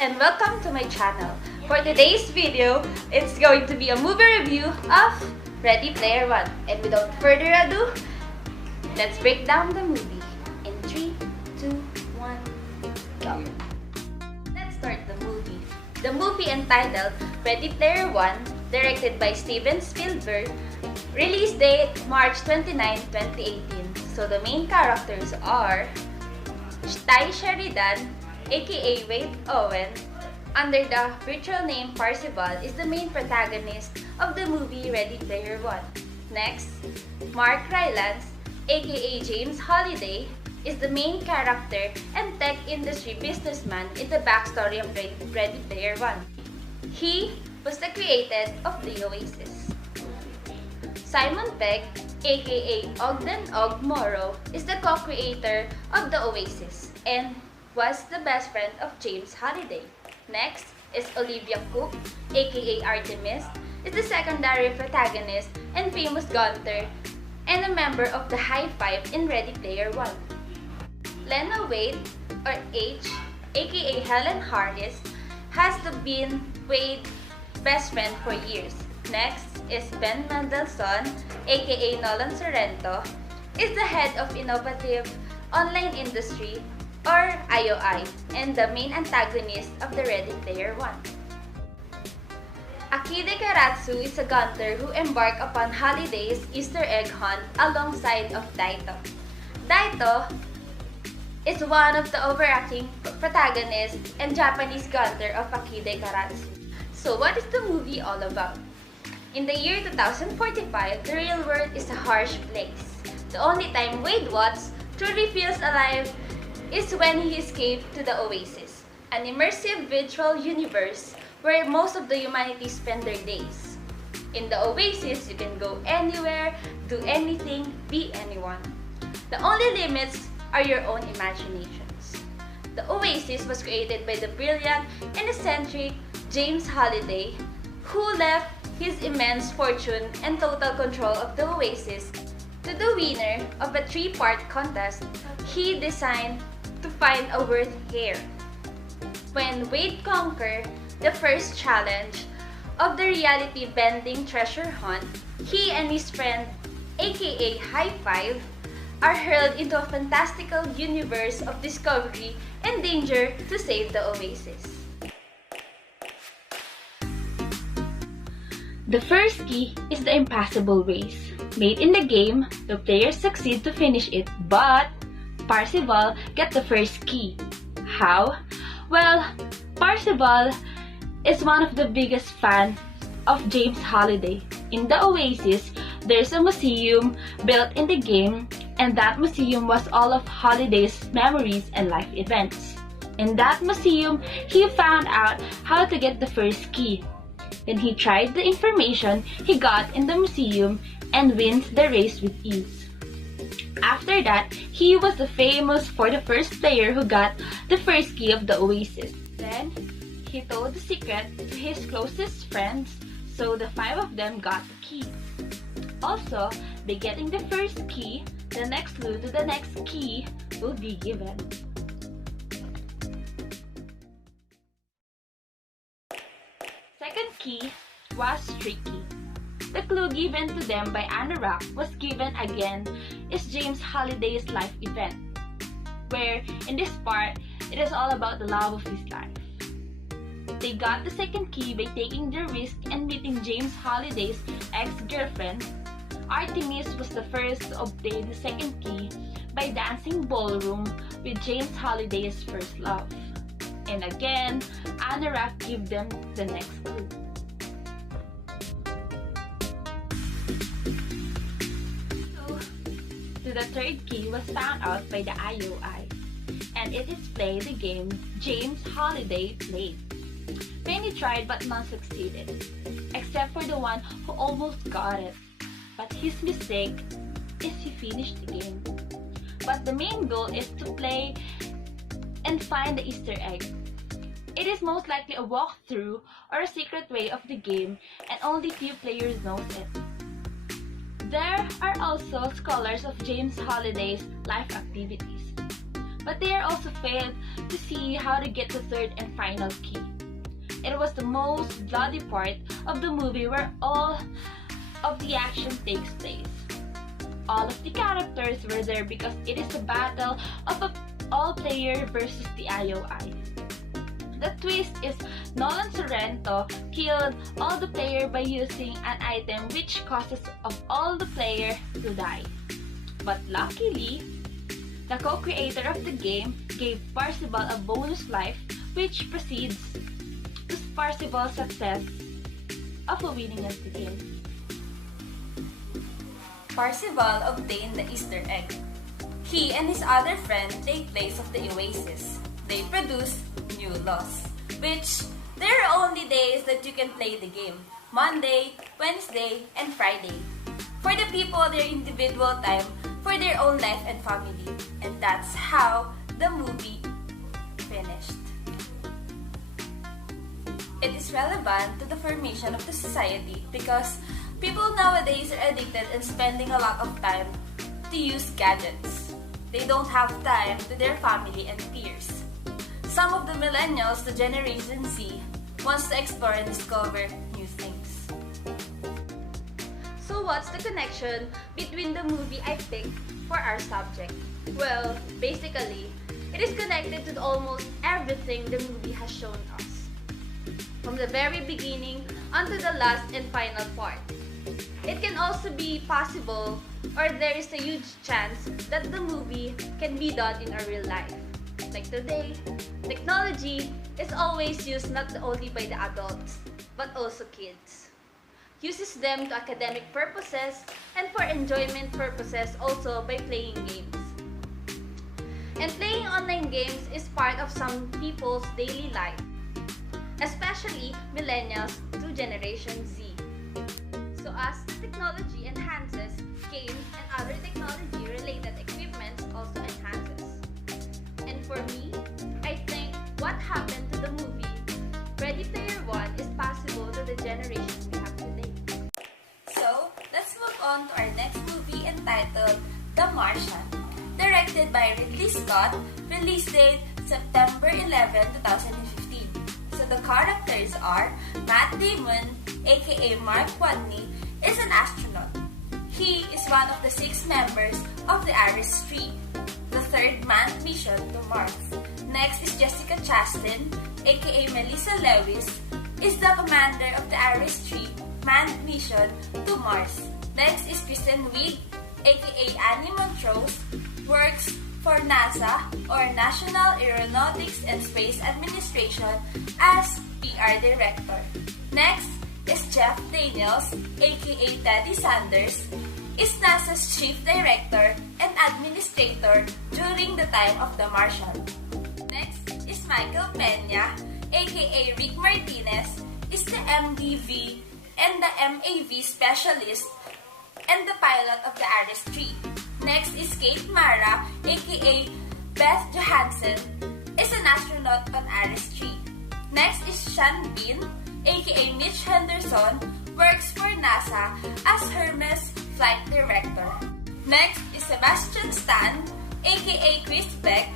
and welcome to my channel. For today's video, it's going to be a movie review of Ready Player One. And without further ado, let's break down the movie in 3, 2, 1, go. Let's start the movie. The movie entitled Ready Player One, directed by Steven Spielberg, release date March 29, 2018. So the main characters are Ty Sheridan, aka Wade Owen, under the virtual name Parzival, is the main protagonist of the movie Ready Player One. Next, Mark Rylance, aka James Holliday, is the main character and tech industry businessman in the backstory of Ready Player One. He was the creator of the Oasis. Simon Pegg, aka Ogden Og Morrow, is the co-creator of the Oasis and was the best friend of James Holliday. Next is Olivia Cooke, aka Artemis, is the secondary protagonist and famous gunter and a member of the High Five in Ready Player One. Lena Waithe, or H, aka Helen Harris, has been Wade's best friend for years. Next is Ben Mendelsohn, aka Nolan Sorrento, is the head of Innovative Online Industry, or IOI, and the main antagonist of the Ready Player One. Akide Karatsu is a gunter who embarked upon Holliday's Easter egg hunt alongside of Daito. Daito is one of the overarching protagonists and Japanese gunter of Akide Karatsu. So what is the movie all about? In the year 2045, the real world is a harsh place. The only time Wade Watts truly feels alive is when he escaped to the Oasis, an immersive virtual universe where most of the humanity spend their days. In the Oasis, you can go anywhere, do anything, be anyone. The only limits are your own imaginations. The Oasis was created by the brilliant and eccentric James Holliday, who left his immense fortune and total control of the Oasis to the winner of a 3-part contest he designed to find a worth heir. When Wade conquered the first challenge of the reality-bending treasure hunt, he and his friend, aka High Five, are hurled into a fantastical universe of discovery and danger to save the Oasis. The first key is the impassable race. Made in the game, the players succeed to finish it, but Parzival get the first key. How? Well, Parzival is one of the biggest fans of James Holliday. In the Oasis, there's a museum built in the game, and that museum was all of Holliday's memories and life events. In that museum, he found out how to get the first key. Then he tried the information he got in the museum and wins the race with ease. After that, he was famous for the first player who got the first key of the Oasis. Then, he told the secret to his closest friends, so the 5 of them got the key. Also, by getting the first key, the next clue to the next key will be given. Second key was tricky. The clue given to them by Anorak was given again is James Holliday's life event, where in this part, it is all about the love of his life. They got the second key by taking the risk and meeting James Holliday's ex-girlfriend. Artemis was the first to obtain the second key by dancing ballroom with James Holliday's first love. And again, Anorak gave them the next clue. So, the third key was found out by the IOI, and it displayed the game James Holliday played. Many tried but none succeeded, except for the one who almost got it. But his mistake is he finished the game. But the main goal is to play and find the Easter egg. It is most likely a walkthrough or a secret way of the game, and only few players knows it. There are also scholars of James Holliday's life activities. but they are also failed to see how to get the third and final key. It was the most bloody part of the movie where all of the action takes place. All of the characters were there because it is a battle of a all-player versus the IOI. The twist is Nolan Sorrento killed all the player by using an item which causes of all the player to die. But luckily, the co-creator of the game gave Parzival a bonus life which precedes to Parzival's success of winning of the game. Parzival obtained the Easter egg. He and his other friend take place of the Oasis. They produce new laws, which there are only days that you can play the game: Monday, Wednesday, and Friday. For the people, their individual time for their own life and family. And that's how the movie finished. It is relevant to the formation of the society because people nowadays are addicted and spending a lot of time to use gadgets. They don't have time to their family and peers. Some of the millennials, the Generation Z, wants to explore and discover new things. So what's the connection between the movie I picked for our subject? Well, basically, it is connected to almost everything the movie has shown us. From the very beginning unto the last and final part. It can also be possible, or there is a huge chance that the movie can be done in our real life. Like today, technology is always used not only by the adults, but also kids. Uses them to academic purposes and for enjoyment purposes also by playing games. And playing online games is part of some people's daily life, especially millennials to Generation Z. So as technology enhances, games and other technology-related equipment also enhances. And for me, I think what happened to the movie Ready Player One is possible to the generation we have today. So, let's move on to our next movie entitled The Martian, directed by Ridley Scott, release date September 11, 2015. So the characters are Matt Damon, aka Mark Watney, is an astronaut. He is one of the 6 members of the Ares 3, the third manned mission to Mars. Next is Jessica Chastain, aka Melissa Lewis, is the commander of the Ares 3 manned mission to Mars. Next is Kristen Wiig, aka Annie Montrose, works for NASA or National Aeronautics and Space Administration as PR Director. Next is Jeff Daniels, aka Teddy Sanders, is NASA's Chief Director and Administrator during the time of The Martian. Next is Michael Peña, aka Rick Martinez, is the MDV and the MAV specialist and the pilot of the Ares 3. Next is Kate Mara, aka Beth Johansen, is an astronaut on Ares 3. Next is Sean Bean, aka Mitch Henderson, works for NASA as Hermes Flight Director. Next is Sebastian Stan, aka Chris Beck,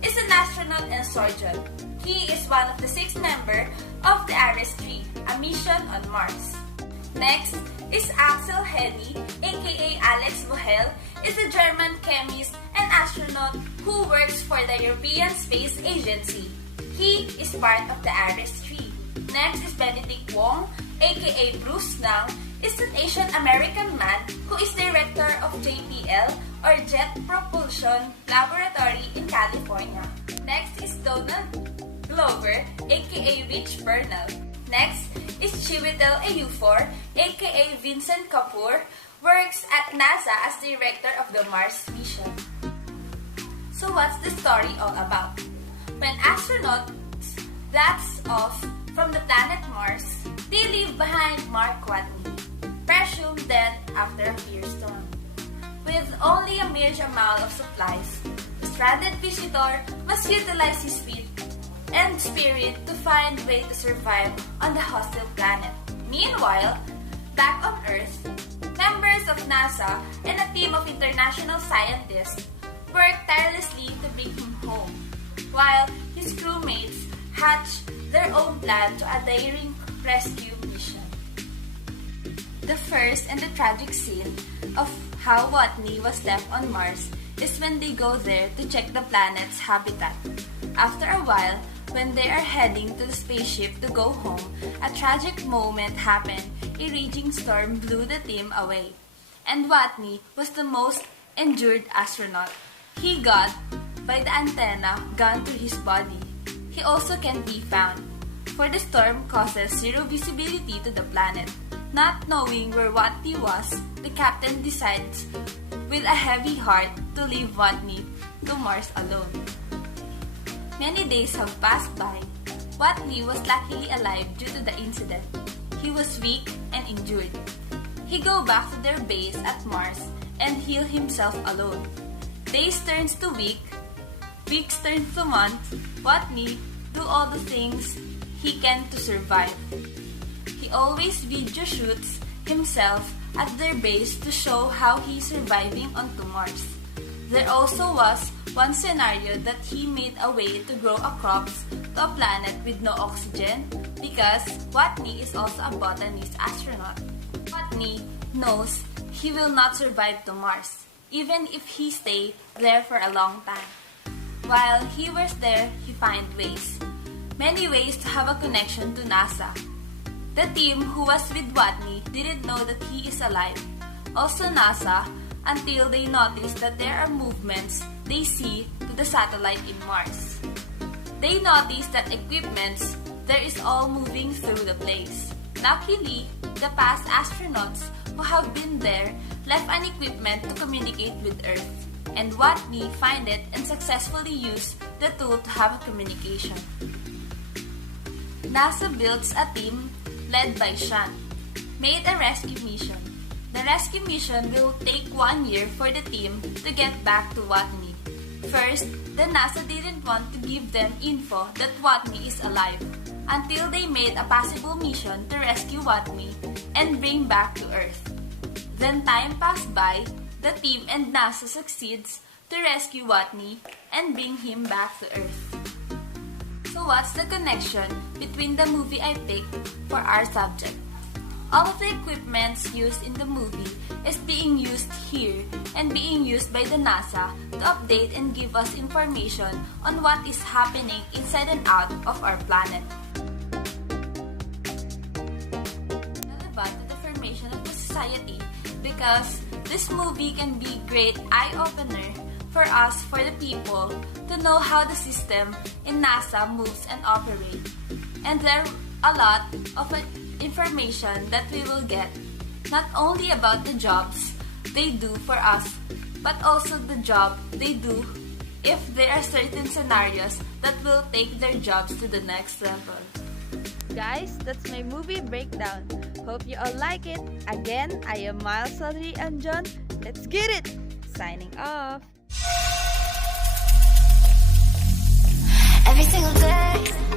is an astronaut and surgeon. He is one of the 6 members of the Ares 3, a mission on Mars. Next is Axel Henny, aka Alex Bohel, is a German chemist and astronaut who works for the European Space Agency. He is part of the Ares 3. Next is Benedict Wong, aka Bruce Nang, is an Asian American man who is director of JPL or Jet Propulsion Laboratory in California. Next is Donald Glover, aka Rich Bernal. Next is Chiwetel Ejiofor, aka Vincent Kapoor, works at NASA as director of the Mars mission. So what's the story all about? When astronauts blast off from the planet Mars, they leave behind Mark Watney, presumed dead after a fierce storm. With only a mere amount of supplies, the stranded visitor must utilize his feet and spirit to find a way to survive on the hostile planet. Meanwhile, back on Earth, members of NASA and a team of international scientists worked tirelessly to bring him home, while his crewmates hatched their own plan to a daring rescue mission. The first and the tragic scene of how Watney was left on Mars is when they go there to check the planet's habitat. After a while, when they are heading to the spaceship to go home, a tragic moment happened. A raging storm blew the team away, and Watney was the most injured astronaut. He got by the antenna gone through his body. He also can't be found, for the storm causes zero visibility to the planet. Not knowing where Watney was, the captain decides with a heavy heart to leave Watney to Mars alone. Many days have passed by. Watney was luckily alive due to the incident. He was weak and injured. He go back to their base at Mars and heal himself alone. Days turns to weeks turns to months. Watney do all the things he can to survive. He always video shoots himself at their base to show how he's surviving onto Mars. There also was one scenario that he made a way to grow a crops to a planet with no oxygen because Watney is also a botanist astronaut. Watney knows he will not survive to Mars, even if he stay there for a long time. While he was there, he find many ways to have a connection to NASA. The team who was with Watney didn't know that he is alive. Also NASA, until they noticed that there are movements they see to the satellite in Mars. They noticed that equipments there is all moving through the place. Luckily, the past astronauts who have been there left an equipment to communicate with Earth, and Watney find it and successfully used the tool to have a communication. NASA builds a team led by Sean, made a rescue mission. The rescue mission will take 1 year for the team to get back to Watney. First, the NASA didn't want to give them info that Watney is alive until they made a possible mission to rescue Watney and bring back to Earth. Then time passed by, the team and NASA succeeds to rescue Watney and bring him back to Earth. So what's the connection between the movie I picked for our subject? All of the equipments used in the movie is being used here and being used by the NASA to update and give us information on what is happening inside and out of our planet. Relevant to the formation of the society because this movie can be great eye-opener for us, for the people, to know how the system in NASA moves and operates. And there are a lot of information that we will get, not only about the jobs they do for us, but also the job they do if there are certain scenarios that will take their jobs to the next level. Guys, that's my movie breakdown. Hope you all like it. Again, I am Miles, Audrey, and John. Let's get it! Signing off. Every single day